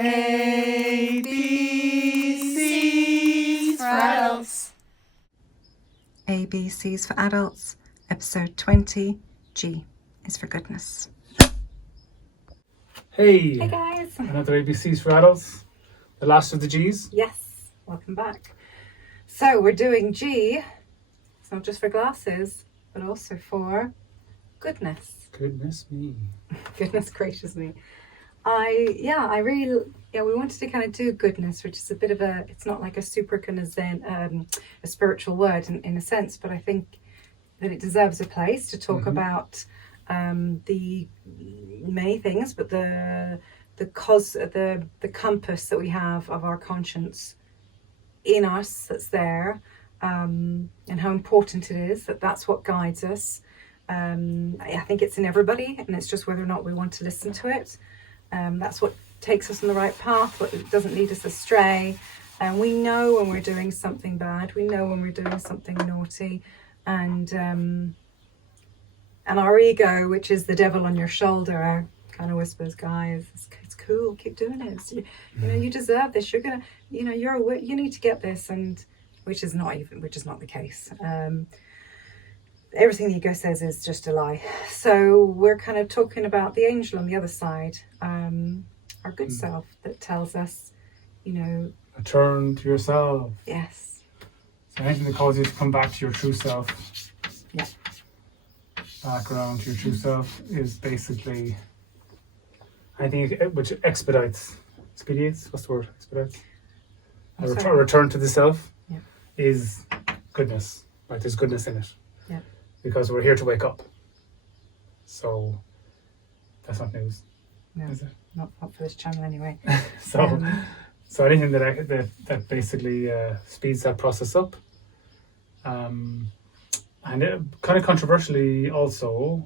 ABCs for Adults. ABCs for Adults, episode 20. G is for goodness. Hey guys. Another ABCs for Adults. The last of the G's. Yes, welcome back. So we're doing G. It's not just for glasses, but also for goodness. Goodness me. Goodness gracious me. We wanted to kind of do goodness, which is a bit of it's not like a super kind of Zen, a spiritual word in a sense, but I think that it deserves a place to talk about the many things, but the compass that we have of our conscience in us that's there, and how important it is that's what guides us. I think it's in everybody, and it's just whether or not we want to listen to it. That's what takes us on the right path, what doesn't lead us astray. And we know when we're doing something bad, we know when we're doing something naughty, and our ego, which is the devil on your shoulder, kind of whispers, guys, it's cool, keep doing it. You deserve this. You're gonna, you need to get this, and which is not the case. Everything the ego says is just a lie. So we're kind of talking about the angel on the other side, our good self that tells us, return to yourself. Yes. So anything that causes you to come back to your true self. Yeah. Back around to your true self is basically anything which expedites. What's the word? Expedites. A return to the self is goodness. Like there's goodness in it. Yeah. Because we're here to wake up. So that's not news. No, is it? Not for this channel anyway. So anything that basically speeds that process up. And it, kind of controversially also,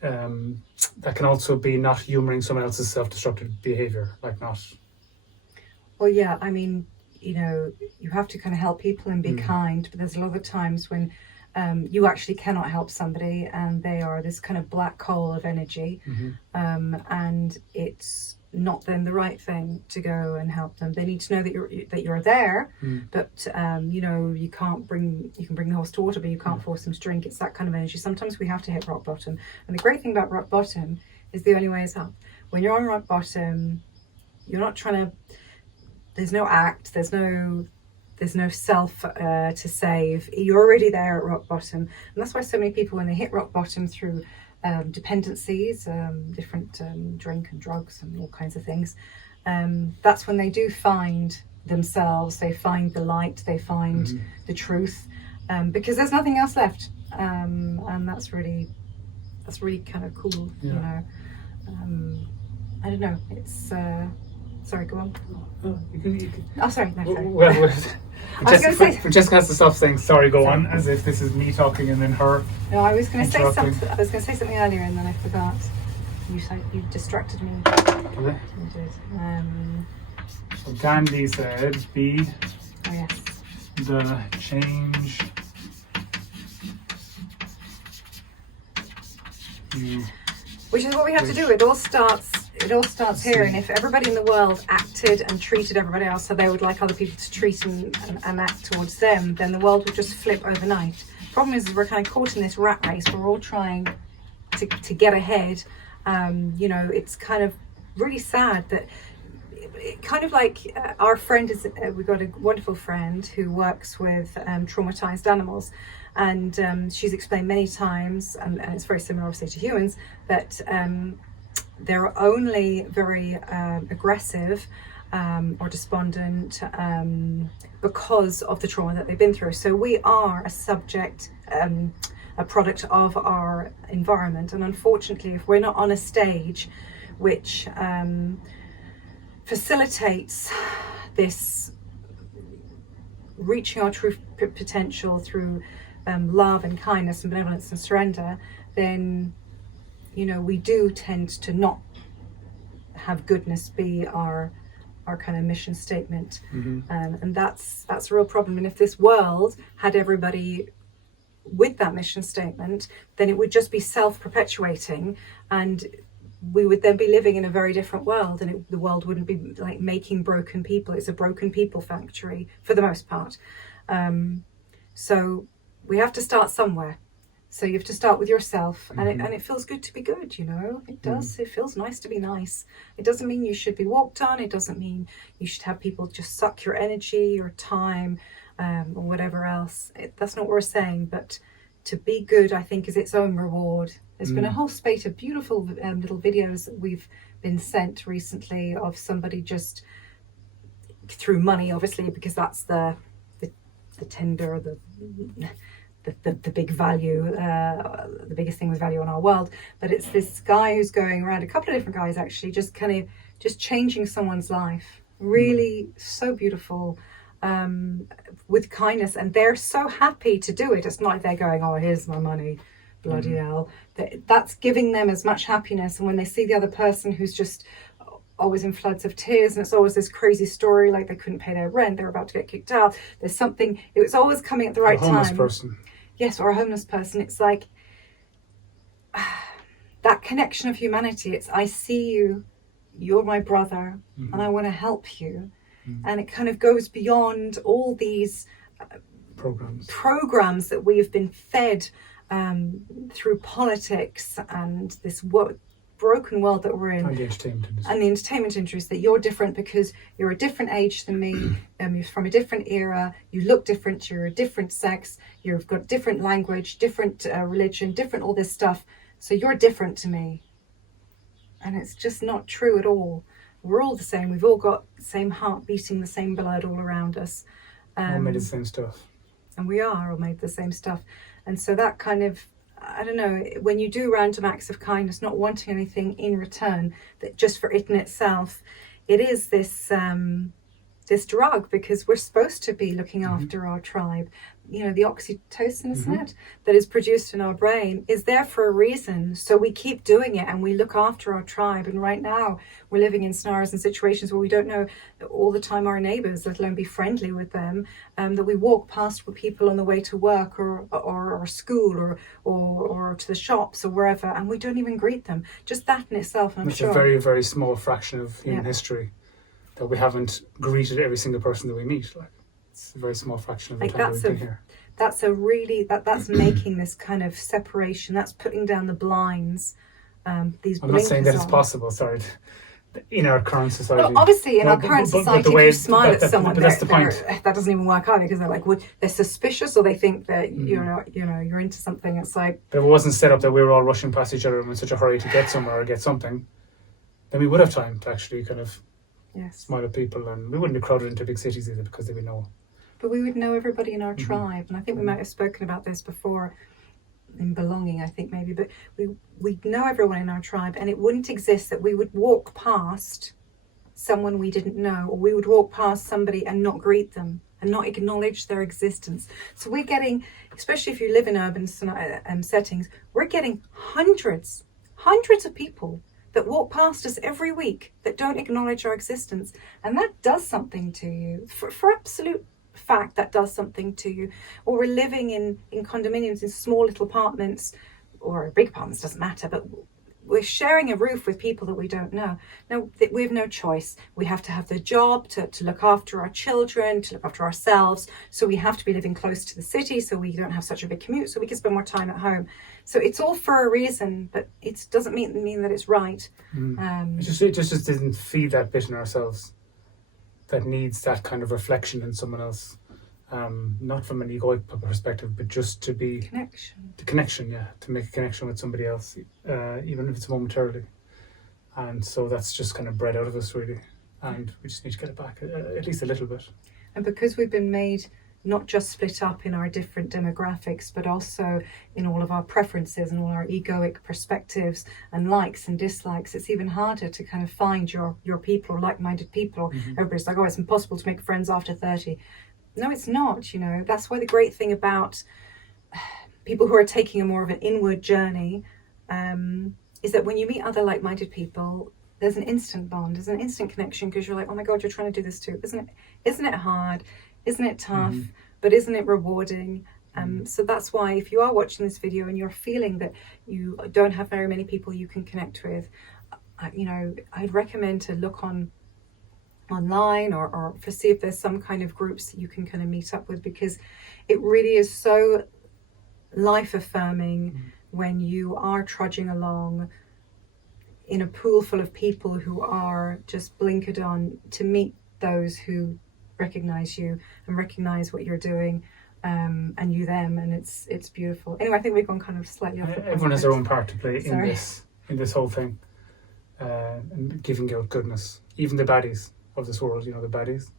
that can also be not humouring someone else's self-destructive behaviour, like not. Well, yeah, I mean, you have to kind of help people and be kind, but there's a lot of times when you actually cannot help somebody and they are this kind of black hole of energy, and it's not then the right thing to go and help them. They need to know that you're there, but you can bring the horse to water, but you can't force them to drink. It's that kind of energy. Sometimes we have to hit rock bottom, and the great thing about rock bottom is the only way is up. When you're on rock bottom, you're not trying to. There's no act. There's no self to save. You're already there at rock bottom, and that's why so many people, when they hit rock bottom through dependencies, different drink and drugs and all kinds of things, that's when they do find themselves. They find the light. They find the truth, because there's nothing else left, and that's really kind of cool. Yeah. I don't know. It's. Sorry, go on. You can. Oh, sorry. No, sorry. Well, Francesca has to stop saying sorry, go on, as if this is me talking and then her. No, I was going to say something. I was going to say something earlier and then I forgot. You distracted me. Okay. You did. So Gandhi said, "Be the change you." Which is what we have to do. It all starts here, and if everybody in the world acted and treated everybody else so they would like other people to treat and act towards them, then the world would just flip overnight. Problem is we're kind of caught in this rat race. We're all trying to get ahead. It's kind of really sad that kind of like our friend is, we've got a wonderful friend who works with traumatized animals, and she's explained many times, and it's very similar obviously to humans, that they're only very aggressive or despondent because of the trauma that they've been through. So we are a subject, a product of our environment, and unfortunately if we're not on a stage which facilitates this reaching our true potential through love and kindness and benevolence and surrender, then we do tend to not have goodness be our kind of mission statement, and that's a real problem. And if this world had everybody with that mission statement, then it would just be self-perpetuating, and we would then be living in a very different world, and the world wouldn't be like making broken people. It's a broken people factory for the most part. So we have to start somewhere. So you have to start with yourself, and it feels good to be good, you know. It does. It feels nice to be nice. It doesn't mean you should be walked on. It doesn't mean you should have people just suck your energy, your time, or whatever else. That's not what we're saying. But to be good, I think, is its own reward. There's been a whole spate of beautiful little videos that we've been sent recently of somebody just through money, obviously, because that's the tender, the big value, the biggest thing with value in our world. But it's this guy who's going around, a couple of different guys actually, just kind of just changing someone's life. Really so beautiful, with kindness, and they're so happy to do it. It's not like they're going, oh, here's my money, bloody hell. That's giving them as much happiness. And when they see the other person who's just always in floods of tears, and it's always this crazy story, like they couldn't pay their rent, they're about to get kicked out, there's something, it was always coming at the right time. A homeless person. Yes, or a homeless person. It's like that connection of humanity. It's, I see you, you're my brother, and I want to help you. And it kind of goes beyond all these programs that we have been fed through politics and this broken world that we're in, and the entertainment industry, that you're different because you're a different age than me, you're from a different era, you look different, you're a different sex, you've got different language, different religion, different all this stuff, so you're different to me. And it's just not true at all. We're all the same. We've all got the same heart beating, the same blood all around us. All made of the same stuff. And we are all made of the same stuff. And so that kind of, I don't know, when you do random acts of kindness, not wanting anything in return, that just for it in itself, it is this this drug, because we're supposed to be looking after our tribe. You know, the oxytocin, isn't it, that is produced in our brain is there for a reason. So we keep doing it and we look after our tribe. And right now we're living in scenarios and situations where we don't know all the time our neighbours, let alone be friendly with them, that we walk past with people on the way to work or school or to the shops or wherever, and we don't even greet them. Just that in itself, I'm sure. It's a very, very small fraction of human history that we haven't greeted every single person that we meet. Like, it's a very small fraction of the time we've been here. That's a really, that's making this kind of separation. That's putting down the blinds. These I'm not saying that it's possible, sorry, in our current society. Well, obviously, in our current society, if you smile at someone, that's the point. That doesn't even work either, because they're like, they're suspicious, or they think that you're into something. It's like, but if it wasn't set up that we were all rushing past each other and in such a hurry to get somewhere or get something, then we would have time to actually kind of smile at people, and we wouldn't be crowded into big cities either, because they would know. But we would know everybody in our tribe, and I think we might have spoken about this before in belonging, I think maybe, but we'd know everyone in our tribe, and it wouldn't exist that we would walk past someone we didn't know, or we would walk past somebody and not greet them and not acknowledge their existence. So we're getting, especially if you live in urban settings, we're getting hundreds of people that walk past us every week that don't acknowledge our existence, and that does something to you, for absolute fact. That does something to you. Or we're living in condominiums, in small little apartments, or big apartments, doesn't matter, but we're sharing a roof with people that we don't know. Now, we have no choice. We have to have the job to look after our children, to look after ourselves, so we have to be living close to the city so we don't have such a big commute, so we can spend more time at home. So it's all for a reason, but it doesn't mean that it's right. It just didn't feed that bit in ourselves that needs that kind of reflection in someone else, not from an egoic perspective, but just to be connection, to make a connection with somebody else, even if it's momentarily. And so that's just kind of bred out of us, really, and we just need to get it back at least a little bit. And because we've been made not just split up in our different demographics, but also in all of our preferences and all our egoic perspectives and likes and dislikes, it's even harder to kind of find your people, or like-minded people. Everybody's like, oh, it's impossible to make friends after 30. No, it's not. You know, that's why the great thing about people who are taking a more of an inward journey is that when you meet other like-minded people, there's an instant bond, there's an instant connection, because you're like, oh my God, you're trying to do this too. Isn't it hard? Isn't it tough? But isn't it rewarding? So that's why, if you are watching this video and you're feeling that you don't have very many people you can connect with, I'd recommend to look online or for see if there's some kind of groups that you can kind of meet up with, because it really is so life affirming when you are trudging along in a pool full of people who are just blinkered on, to meet those who recognize you and recognize what you're doing, and you them, and it's beautiful. Anyway, I think we've gone kind of slightly off the point. Everyone has their own part to play Sorry. in this whole thing, and giving out goodness. Even the baddies of this world, the baddies.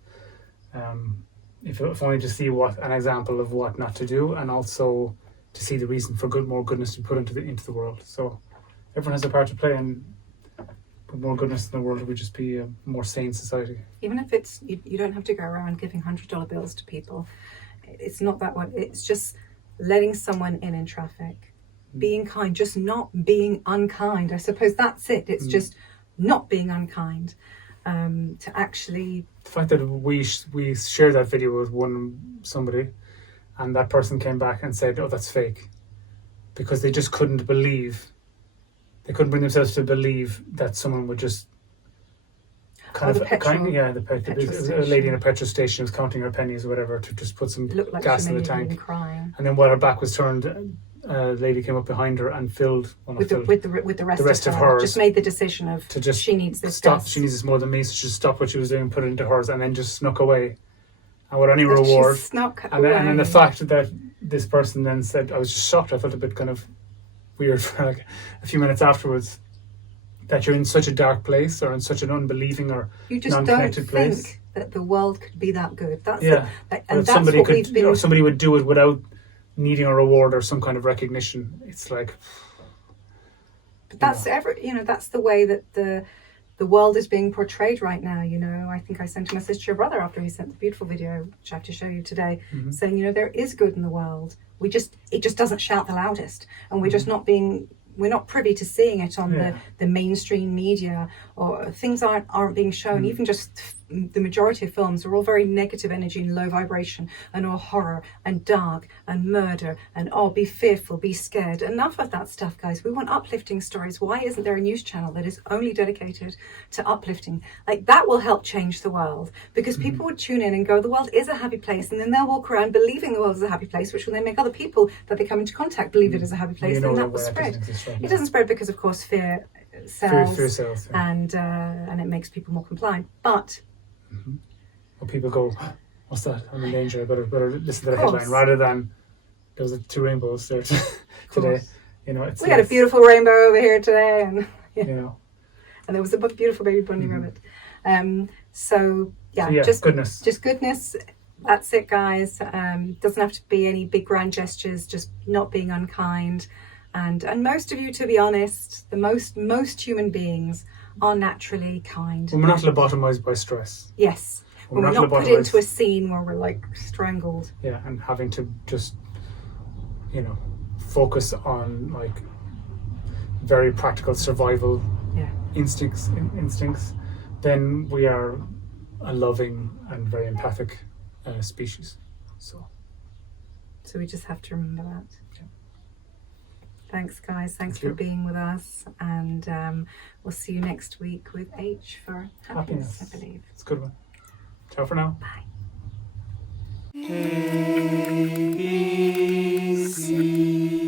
If only to see an example of what not to do, and also to see the reason for more goodness to put into the world. So everyone has a part to play, and with more goodness in the world, it would just be a more sane society. Even if it's you don't have to go around giving $100 bills to people. It's not that one. It's just letting someone in traffic, being kind, just not being unkind. I suppose that's it. It's just not being unkind. To actually, the fact that we shared that video with somebody, and that person came back and said, "Oh, that's fake," because they just couldn't believe. They couldn't bring themselves to believe that someone would just a lady in a petrol station was counting her pennies or whatever to just put some like gas in the tank, crying. And then while her back was turned, a lady came up behind her and filled with the rest of hers. Just made the decision of to just she needs this stop. gas. She needs this more than me, so she just stopped what she was doing, put it into hers, and then just snuck away. And without any reward. She snuck away. And then the fact that this person then said, I was just shocked. I felt a bit kind of weird for like a few minutes afterwards, that you're in such a dark place or in such an unbelieving or you just non-connected don't place. Think that the world could be that good. That's and that's somebody what we've been. Somebody would do it without needing a reward or some kind of recognition. It's like. But that's that's the way that the world is being portrayed right now. I think I sent a message to your brother after he sent the beautiful video, which I have to show you today, saying there is good in the world. It just doesn't shout the loudest, and we're just we're not privy to seeing it on the mainstream media, or things aren't being shown. Even just the majority of films are all very negative energy and low vibration, and all horror and dark and murder and be fearful, be scared. Enough of that stuff, guys. We want uplifting stories. Why isn't there a news channel that is only dedicated to uplifting? Like, that will help change the world, because people would tune in and go, the world is a happy place, and then they'll walk around believing the world is a happy place, which will then make other people that they come into contact believe it is a happy place, and that will spread. It doesn't spread because, of course, fear sells, fear sells, and it makes people more compliant. But well, people go, what's that? I'm in danger. I better listen to the headline, rather than there was 2 rainbows there today. It's we had a beautiful rainbow over here today, and and there was a beautiful baby bunny rabbit. Just goodness. Just goodness. That's it, guys. Doesn't have to be any big grand gestures. Just not being unkind. And most of you, to be honest, the most human beings are naturally kind. When we're not lobotomized by stress. Yes. When we're not put into a scene where we're like strangled. Yeah, and having to just, focus on like very practical survival instincts, then we are a loving and very empathic species. So we just have to remember that. Yeah. Thanks, guys. Thanks for being with us. And we'll see you next week with H for happiness, I believe. It's a good one. Ciao for now. Bye. A, B, C.